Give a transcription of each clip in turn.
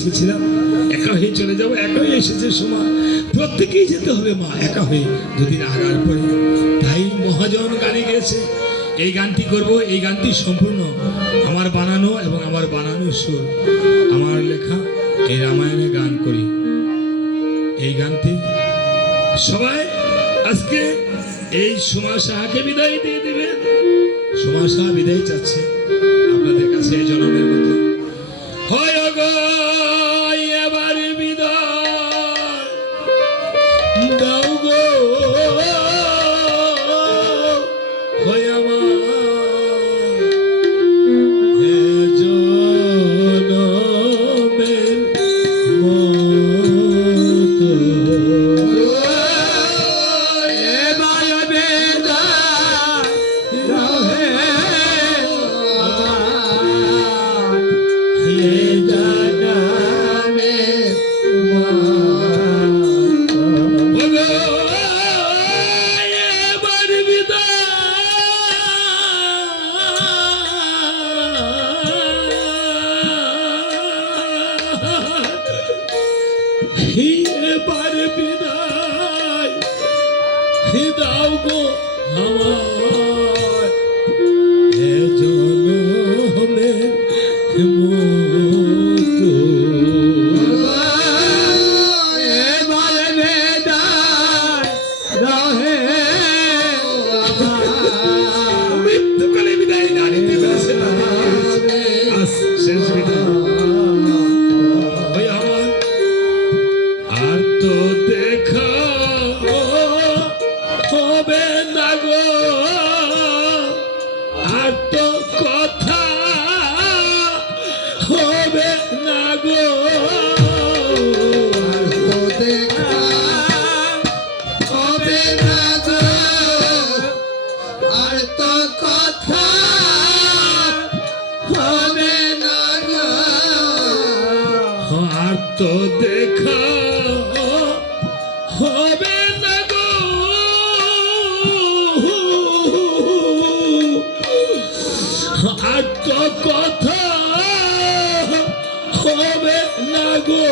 এসেছিলাম, একা হয়ে চলে যাবো, একা হয়ে এসেছে সময়, প্রত্যেকেই যেতে হবে মা, একা হয়ে দুদিন আগার পরে। তাই মহাজন গানে গেছে, এই গানটি করব। এই গানটি সম্পূর্ণ আমার বানানো এবং আমার বানানোর সুর, আমার লেখা। এই রামায়ণে গান করি, এই গানটি সবাই আজকে এই সুমা সাহাকে বিদায় দিয়ে দেবে। সুমা সাহা বিদায় চাচ্ছে আপনাদের কাছে এই জনমের মতো। হয় গো এবার বিদায় দাও গো, হয় আমার জনমের মতো। এবার বিদায় দাও গো আমার জনমের মতো। এবার বিদায় দাও হে মৃত্যুকালে বিদায় না নিতে পেরেছে না, আজ শেষ বিদায়। আর তো দেখা হবে না গো, আর তো কথা হবে না গো, আর তো দেখা হবে না গো, আর তো কথা হবে না গো, আর তো দেখা হবে না গো, আর তো কথা হবে না গো,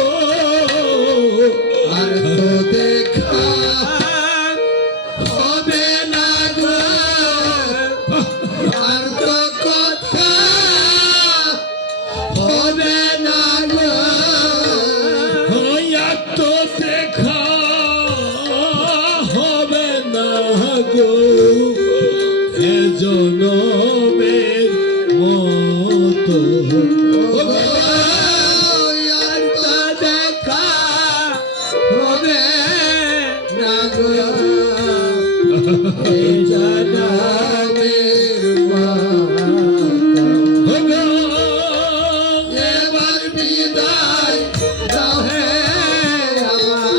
আর তো দেখা হবে না গো, আর তো কথা হবে না গো, আর তো দেখা হবে না গো, এ জনমের মতো। আর তো দেখা হবে না গো, এ জনমের মতো। এবার বিদায় দাও হে আমার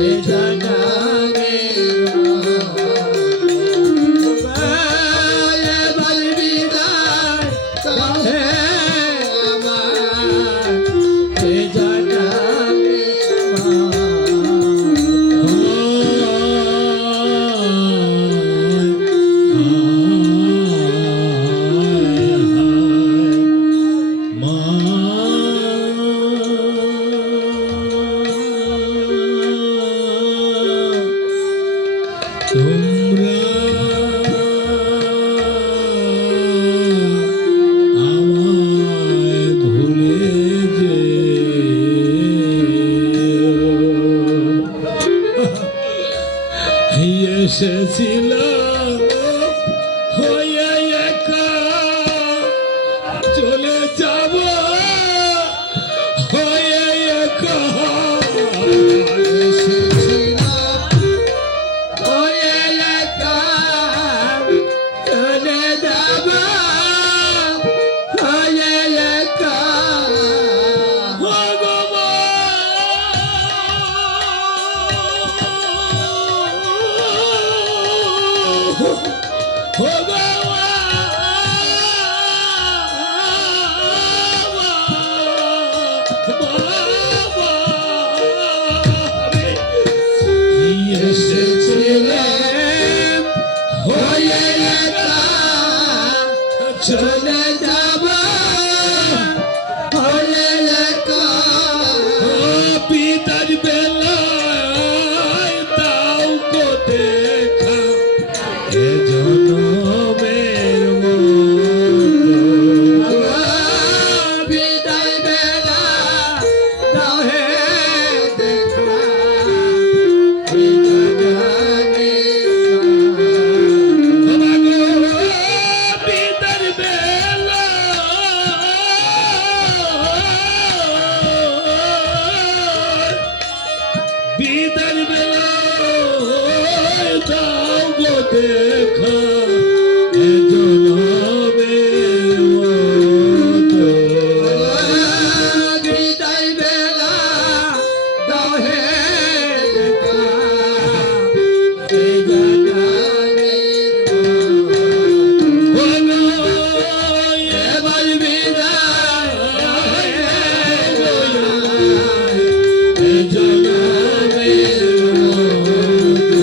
এ জনমের মতো। এবার বিদায় দাও হে আমার এ জনমের তোমরা আমায় ভুলে যে এসেছিলাম হয়ে একা, চলে যাব হয়ে একা, চলে যাব বিদার বেলা দাও গো দেখা এ জনমের মতো। বিদায় বেলা দাও হে দেখা এই জনমের মতো। ও গো এবার বিদায় গো এ জনমের মতো।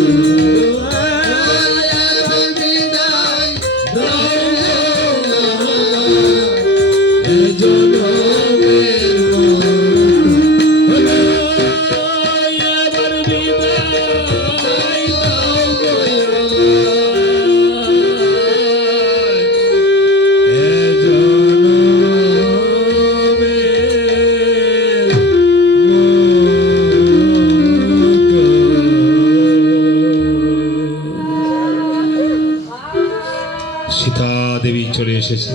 বিদায় এ জনমের মতো। ও গো এবার বিদায় দাও গো এ জনমের মতো। সীতা দেবী চলে এসেছে,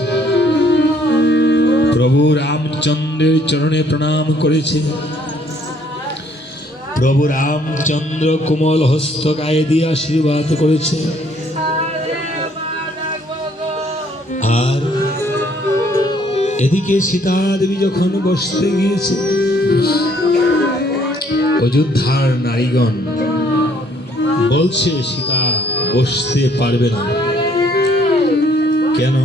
প্রভু রামচন্দ্রের চরণে প্রণাম করেছে। প্রভু রামচন্দ্র কোমল হস্ত গায়ে দিয়ে আশীর্বাদ করেছে। আর এদিকে সীতা দেবী যখন বসতে গিয়েছে, অযোধ্যার নারীগণ বলছে সীতা বসতে পারবে না। কেন?